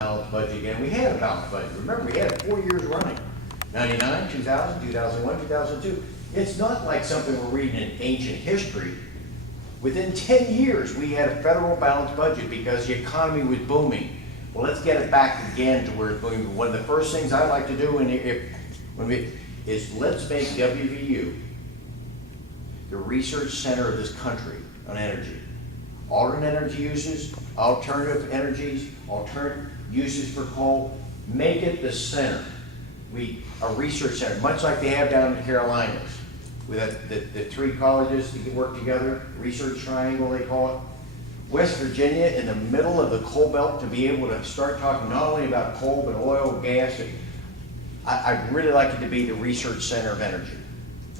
balanced budget again. We had a balanced budget. Remember, we had it 4 years running. 99, 2000, 2001, 2002. It's not like something we're reading in ancient history. Within 10 years, we had a federal balanced budget because the economy was booming. Well, let's get it back again to where it's booming. One of the first things I like to do is let's make WVU the research center of this country on energy. Alternate energy uses, alternative energies, alternate uses for coal, make it the center. A research center, much like they have down in the Carolinas, with the three colleges that work together, research triangle they call it. West Virginia in the middle of the coal belt to be able to start talking not only about coal but oil, gas. I'd really like it to be the research center of energy.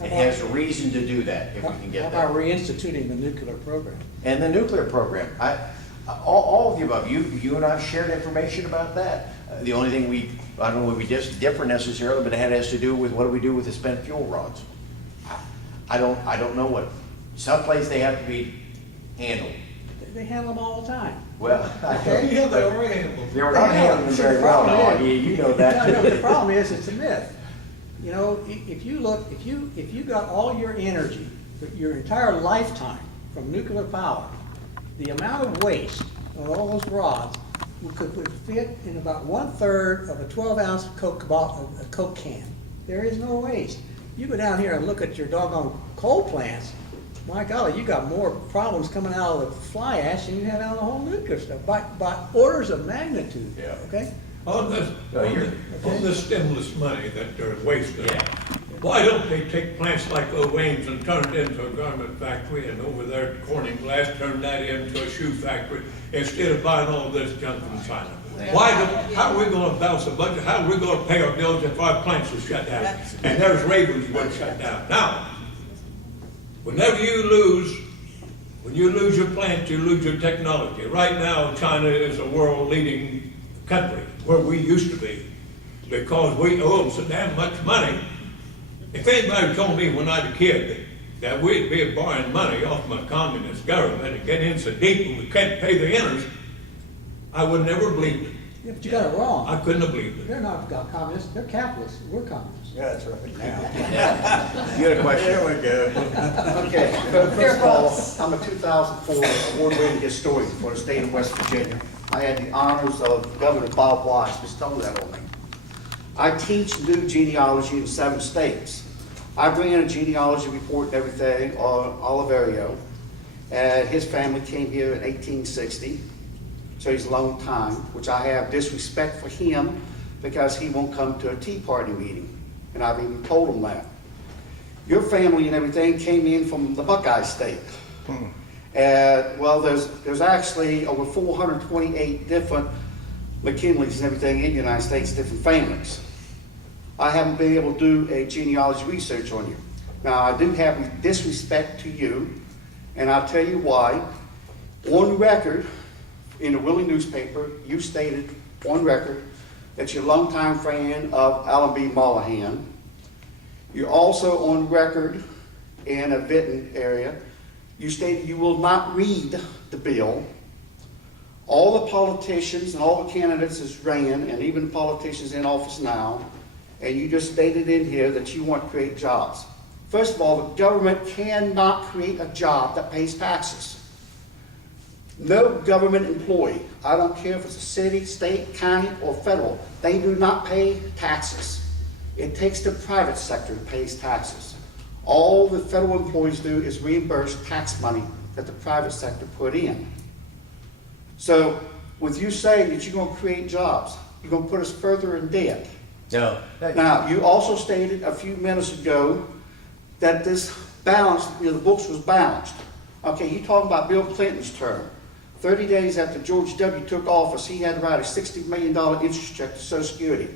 It has a reason to do that if we can get that. How about reinstituting the nuclear program? And the nuclear program. All of the above. You and I have shared information about that. The only thing I don't know if we differ necessarily, but it has to do with what do we do with the spent fuel rods. I don't know what. Someplace they have to be handled. They handle them all the time. Well, Yeah, they already handle them. They're not handling them very well now. You know that No, too. the problem is, it's a myth. You know, if you got all your energy, your entire lifetime from nuclear power, the amount of waste of all those rods would fit in about 1/3 of a 12-ounce Coke can. There is no waste. You go down here and look at your doggone coal plants, my golly, you got more problems coming out of the fly ash than you have out of the whole nuclear stuff, by orders of magnitude, Yeah. okay? On this stimulus money that they're wasting, Yeah. why don't they take plants like Wayne's and turn it into a garment factory, and over there at Corning Glass, turn that into a shoe factory, instead of buying all this junk from China? How are we gonna balance the budget? How are we gonna pay our bills if our plants are shut down? And there's Ravenswood shut down. Now, whenever you lose your plant, you lose your technology. Right now, China is a world-leading country, where we used to be, because we owe them so damn much money. If anybody told me when I was a kid that we'd be borrowing money off from a communist government and getting in so deep and we can't pay the interest, I would never believe it. Yeah, but you got it wrong. I couldn't have believed it. They're not communists, they're capitalists, we're communists. Yeah, that's right. You had a question? There we go. Okay, first of all, I'm a 2004 award-winning historian for the state of West Virginia. I had the honors of Governor Bob Wise bestow that on me. I teach new genealogy in 7 states. I bring in a genealogy report and everything on Oliverio, and his family came here in 1860, so he's a long time, which I have disrespect for him because he won't come to a Tea Party meeting, and I've even told him that. Your family and everything came in from the Buckeye State. Well, there's actually over 428 different McKinleys and everything in the United States, different families. I haven't been able to do a genealogy research on you. Now, I do have disrespect to you, and I'll tell you why. On record, in the Willie newspaper, you stated on record that you're a longtime friend of Alan B. Mollahan. You're also on record in a Vinton area. You stated you will not read the bill. All the politicians and all the candidates has ran, and even the politicians in office now, and you just stated in here that you want to create jobs. First of all, the government cannot create a job that pays taxes. No government employee, I don't care if it's a city, state, county, or federal, they do not pay taxes. It takes the private sector that pays taxes. All the federal employees do is reimburse tax money that the private sector put in. So, with you saying that you're going to create jobs, you're going to put us further in debt. No. Now, you also stated a few minutes ago that this balance, the books was balanced. Okay, you talking about Bill Clinton's term. 30 days after George W. took office, he had to write a $60 million interest check to Social Security.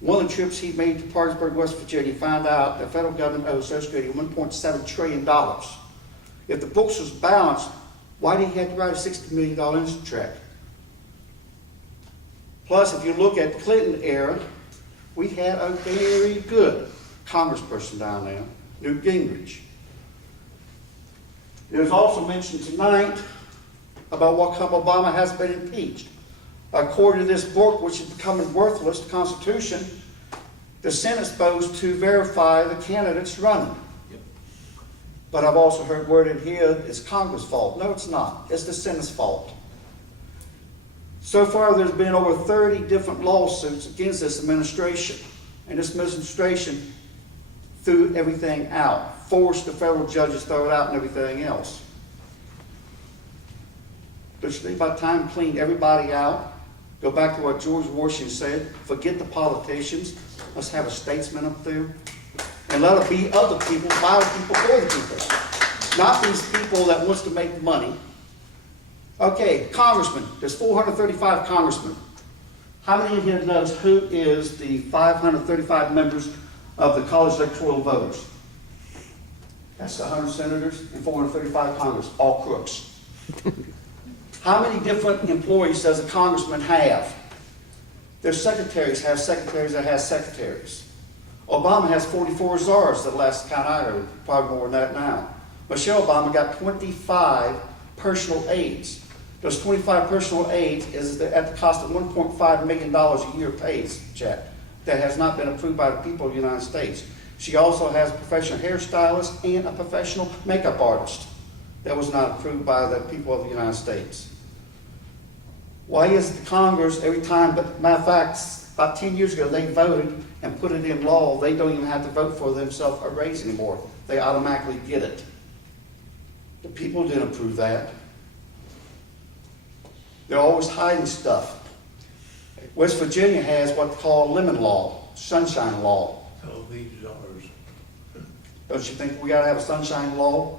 One of the trips he made to Parkersburg, West Virginia, found out the federal government owed Social Security $1.7 trillion. If the books was balanced, why did he have to write a $60 million interest check? Plus, if you look at the Clinton era, we had a very good congressperson down there, Newt Gingrich. It was also mentioned tonight about what come Obama has been impeached. According to this book, which is becoming worthless, the Constitution, the Senate's supposed to verify the candidates running. But I've also heard word in here it's Congress' fault. No, it's not. It's the Senate's fault. So far, there's been over 30 different lawsuits against this administration. And this administration threw everything out, forced the federal judges to throw it out and everything else. There should be about time to clean everybody out. Go back to what George Washington said, forget the politicians. Let's have a statesman up there. And let it be other people, by the people, for the people. Not these people that wants to make money. Okay, congressmen. There's 435 congressmen. How many in here knows who is the 535 members of the college electoral voters? That's 100 senators and 435 congress, all crooks. How many different employees does a congressman have? Their secretaries have secretaries that have secretaries. Obama has 44 czars, the last count I heard, probably more than that now. Michelle Obama got 25 personal aides. Those 25 personal aides is at the cost of $1.5 million a year pays check that has not been approved by the people of the United States. She also has a professional hairstylist and a professional makeup artist that was not approved by the people of the United States. Why is the Congress every time, but matter of fact, about 10 years ago, they voted and put it in law. They don't even have to vote for themselves a raise anymore. They automatically get it. The people didn't approve that. They're always hiding stuff. West Virginia has what they call lemon law, sunshine law. Oh, these ours. Don't you think we gotta have a sunshine law?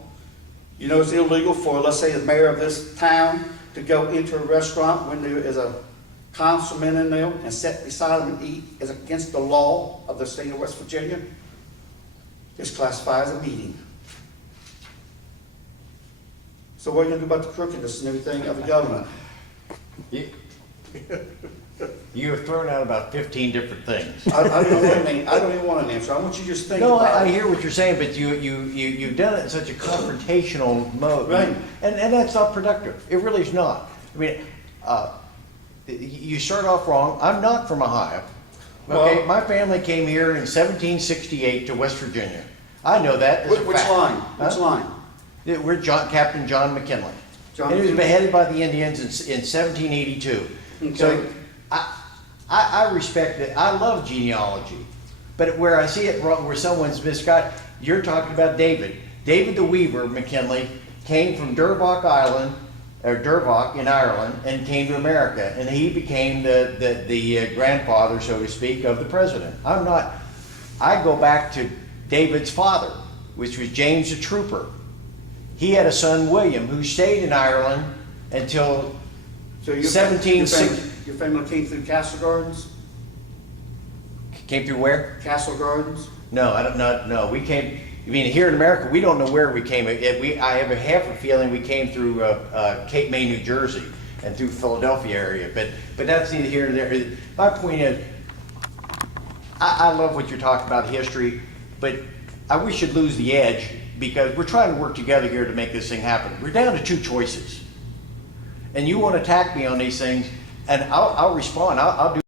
You know it's illegal for, let's say, the mayor of this town to go into a restaurant when there is a councilman in there and sit beside them and eat is against the law of the state of West Virginia. It's classified as a meeting. So what are you gonna do about the crookedness and everything of the government? You have thrown out about 15 different things. I don't even want an answer. I want you to just think No, about I it. hear what you're saying, but you've done it in such a confrontational mode. Right. And that's not productive. It really is not. I mean, you start off wrong. I'm not from Ohio. Okay, Well- my family came here in 1768 to West Virginia. I know that as a Which fact. line? Huh? Which line? We're Captain John McKinley. John And he was McKinley. beheaded by the Indians in 1782. So Okay. I respect it. I love genealogy. But where I see it wrong, where someone's misguided, you're talking about David. David the Weaver of McKinley came from Durbach Island, or Durbach in Ireland, and came to America. And he became the grandfather, so to speak, of the president. I go back to David's father, which was James the Trooper. He had a son, William, who stayed in Ireland until So your 1760. your family came through Castle Gardens? Came through where? Castle Gardens? No, I don't know. No, we came. I mean, here in America, we don't know where we came. I have a half a feeling we came through Cape May, New Jersey, and through Philadelphia area. But that's neither here nor there. My point is, I love what you're talking about history, but I wish you'd lose the edge because we're trying to work together here to make this thing happen. We're down to two choices, and you want to attack me on these things, and I'll respond. I'll do.